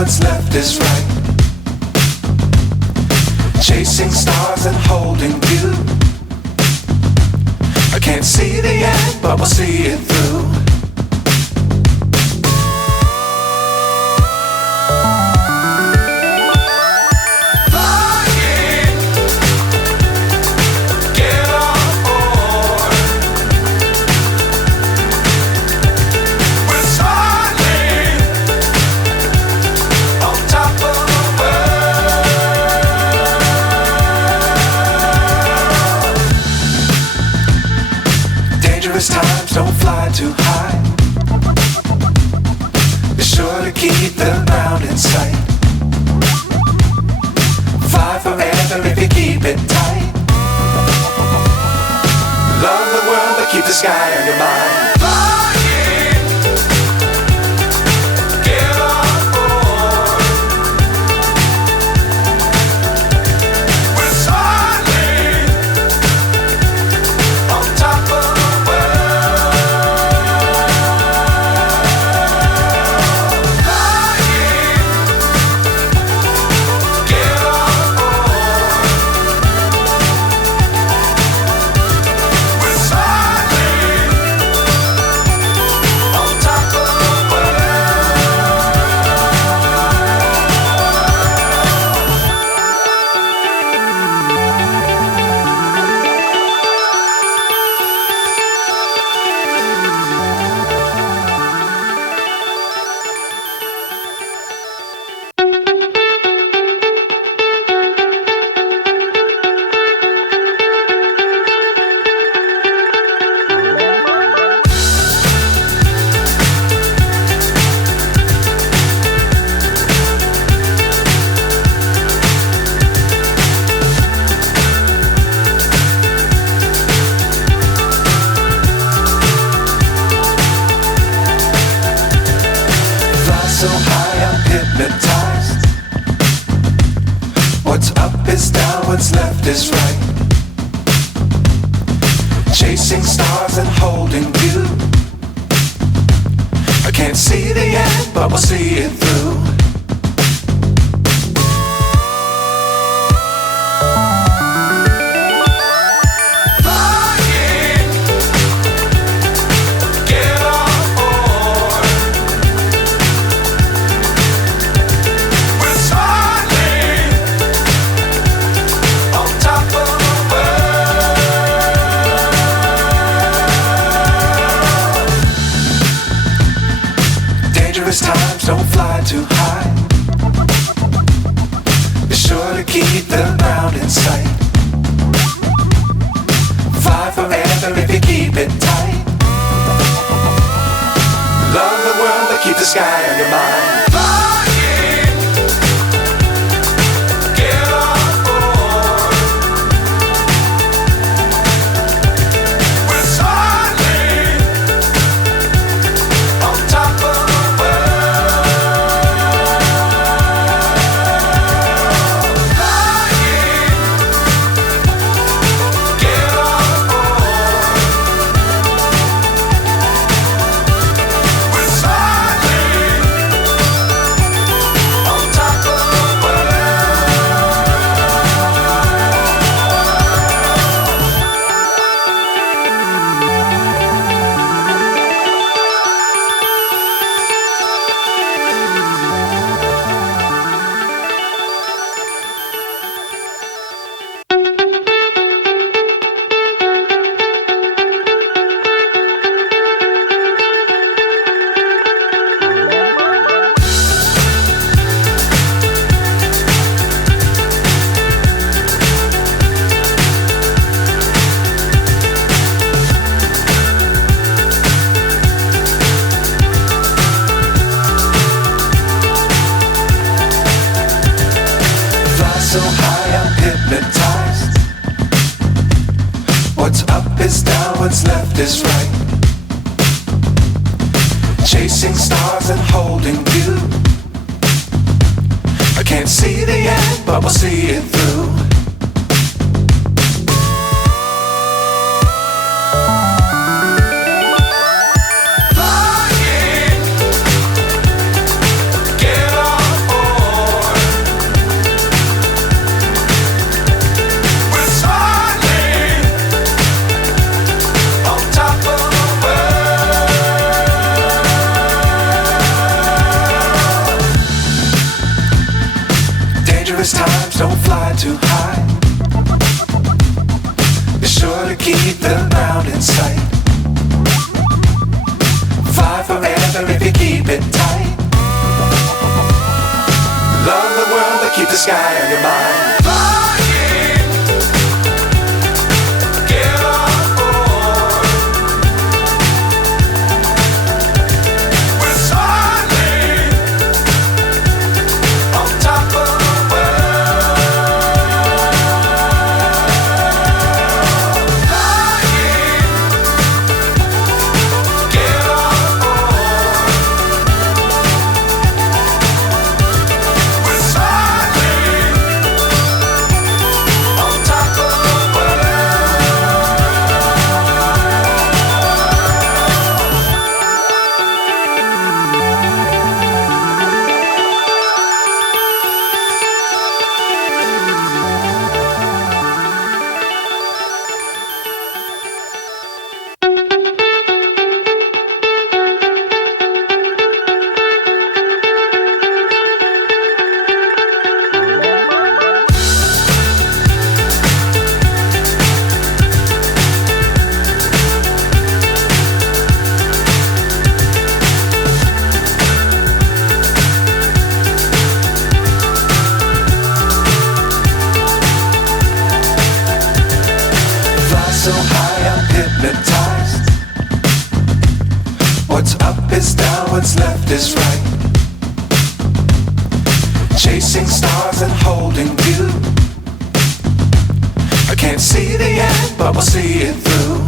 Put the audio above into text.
what's left is right. Chasing stars and holding you. I can't see the end, but we'll see it through. Times don't fly too high. Be sure to keep the ground in sight. Fly forever if you keep it tight. Love the world but keep the sky on your mind. So high I'm hypnotized. What's up is down, what's left is right. Chasing stars and holding you. I can't see the end, but we'll see it through. Times don't fly too high. Be sure to keep the ground in sight. Fly forever if you keep it tight. Love the world but keep the sky on your mind. So high I'm hypnotized. What's up is down, what's left is right. Chasing stars and holding you. I can't see the end, but we'll see it through. Flying, get on. too high. Be sure to keep the ground in sight. Fly forever if you keep it tight. Love the world, but keep the sky on your mind. Flying, get on board. We're soaring on top of the world. Flying, get on board. We're soaring on top of the so high I'm hypnotized. What's up is down, what's left is right. Chasing stars and holding you. I can't see the end, but we'll see it through.